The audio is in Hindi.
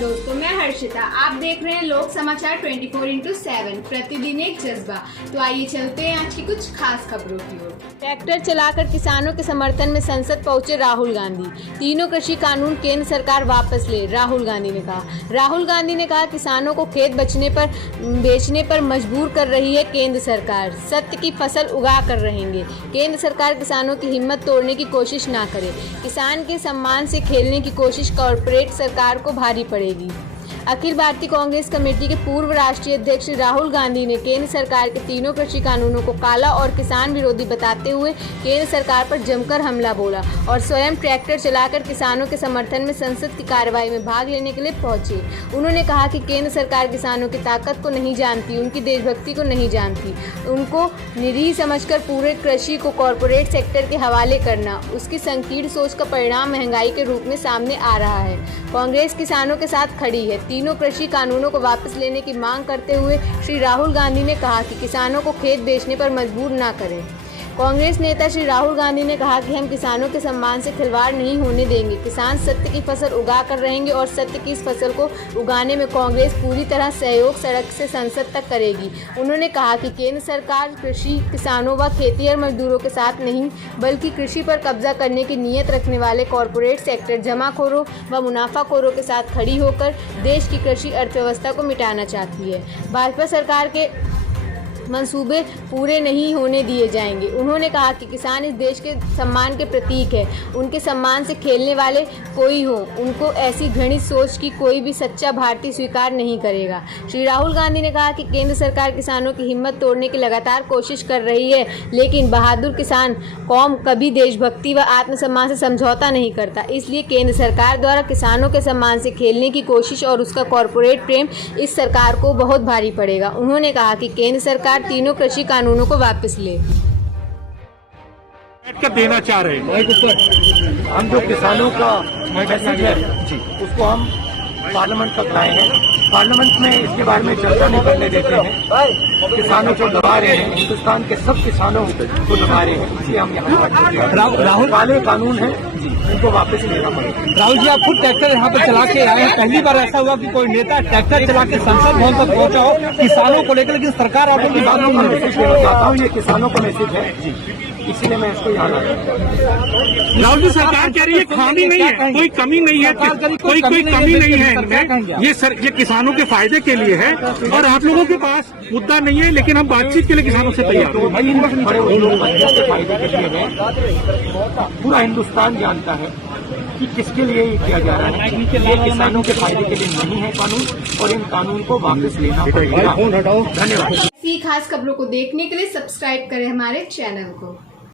दोस्तों, मैं हर्षिता। आप देख रहे हैं लोक समाचार 24/7 प्रतिदिन एक जज्बा। तो आइए चलते हैं आज की कुछ खास खबरों की ओर। ट्रैक्टर चलाकर किसानों के समर्थन में संसद पहुंचे राहुल गांधी। तीनों कृषि कानून केंद्र सरकार वापस ले, राहुल गांधी ने कहा। राहुल गांधी ने कहा, किसानों को खेत बेचने पर मजबूर कर रही है केंद्र सरकार। सत्य की फसल उगा कर रहेंगे। केंद्र सरकार किसानों की हिम्मत तोड़ने की कोशिश ना करे। किसान के सम्मान से खेलने की कोशिश कॉर्पोरेट सरकार को भारी पड़ेगी। अखिल भारतीय कांग्रेस कमेटी के पूर्व राष्ट्रीय अध्यक्ष राहुल गांधी ने केंद्र सरकार के तीनों कृषि कानूनों को काला और किसान विरोधी बताते हुए केंद्र सरकार पर जमकर हमला बोला और स्वयं ट्रैक्टर चलाकर किसानों के समर्थन में संसद की कार्रवाई में भाग लेने के लिए पहुंचे। उन्होंने कहा कि केंद्र सरकार किसानों की ताकत को नहीं जानती, उनकी देशभक्ति को नहीं जानती। उनको निरीह समझकर पूरे कृषि को कॉर्पोरेट सेक्टर के हवाले करना, उसकी संकीर्ण सोच का परिणाम महंगाई के रूप में सामने आ रहा है। कांग्रेस किसानों के साथ खड़ी है। तीनों कृषि कानूनों को वापस लेने की मांग करते हुए श्री राहुल गांधी ने कहा कि किसानों को खेत बेचने पर मजबूर न करें। कांग्रेस नेता श्री राहुल गांधी ने कहा कि हम किसानों के सम्मान से खिलवाड़ नहीं होने देंगे। किसान सत्य की फसल उगा कर रहेंगे और सत्य की इस फसल को उगाने में कांग्रेस पूरी तरह सहयोग सड़क से संसद तक करेगी। उन्होंने कहा कि केंद्र सरकार कृषि किसानों व खेतिहर मजदूरों के साथ नहीं, बल्कि कृषि पर कब्जा करने की नीयत रखने वाले कॉर्पोरेट सेक्टर जमाखोरों व मुनाफाखोरों के साथ खड़ी होकर देश की कृषि अर्थव्यवस्था को मिटाना चाहती है। भाजपा सरकार के मंसूबे पूरे नहीं होने दिए जाएंगे। उन्होंने कहा कि किसान इस देश के सम्मान के प्रतीक है। उनके सम्मान से खेलने वाले कोई हो, उनको ऐसी घृणित सोच की कोई भी सच्चा भारतीय स्वीकार नहीं करेगा। श्री राहुल गांधी ने कहा कि केंद्र सरकार किसानों की हिम्मत तोड़ने की लगातार कोशिश कर रही है, लेकिन बहादुर किसान कौम कभी देशभक्ति व आत्मसम्मान से समझौता नहीं करता। इसलिए केंद्र सरकार द्वारा किसानों के सम्मान से खेलने की कोशिश और उसका कॉर्पोरेट प्रेम इस सरकार को बहुत भारी पड़ेगा। उन्होंने कहा कि केंद्र सरकार तीनों कृषि कानूनों को वापस ले। देना चाह रहे हैं हम जो किसानों का मैसेज है उसको हम पार्लियामेंट तक लाए हैं। पार्लियामेंट में इसके बारे में चर्चा नहीं करने देते हैं। किसानों को दबा रहे हैं, हिंदुस्तान के सब किसानों को दबा रहे हैं। इसलिए हम यहाँ राहुल काले कानून है उनको वापस लेना पड़ेगा। राहुल जी, आप खुद ट्रैक्टर यहाँ पे चला के आए हैं। पहली बार ऐसा हुआ कि कोई नेता ट्रैक्टर चला के संसद भवन तक पहुंचा हो किसानों को लेकर, लेकिन सरकार आप उनकी बात नहीं मैसेज देना चाहता हूँ। ये किसानों का मैसेज है, इसीलिए मैं इसको यहाँ लाया। राहुल जी, सरकार कह रही है खामी नहीं है, कोई कमी नहीं है, कोई कमी नहीं है इनमें। ये किसानों के फायदे के लिए है और आप लोगों के पास मुद्दा नहीं है, लेकिन हम बातचीत के लिए किसानों से तैयार हैं। बड़े उद्योगपतियों के फायदे के लिए है। पूरा हिंदुस्तान जानता है कि किसके लिए ये किया जा रहा है। ये किसानों के फायदे के लिए नहीं है कानून, और इन कानून को वापस लेना पड़ेगा। धन्यवाद। ऐसी खास खबरों को देखने के लिए सब्सक्राइब करें हमारे चैनल को।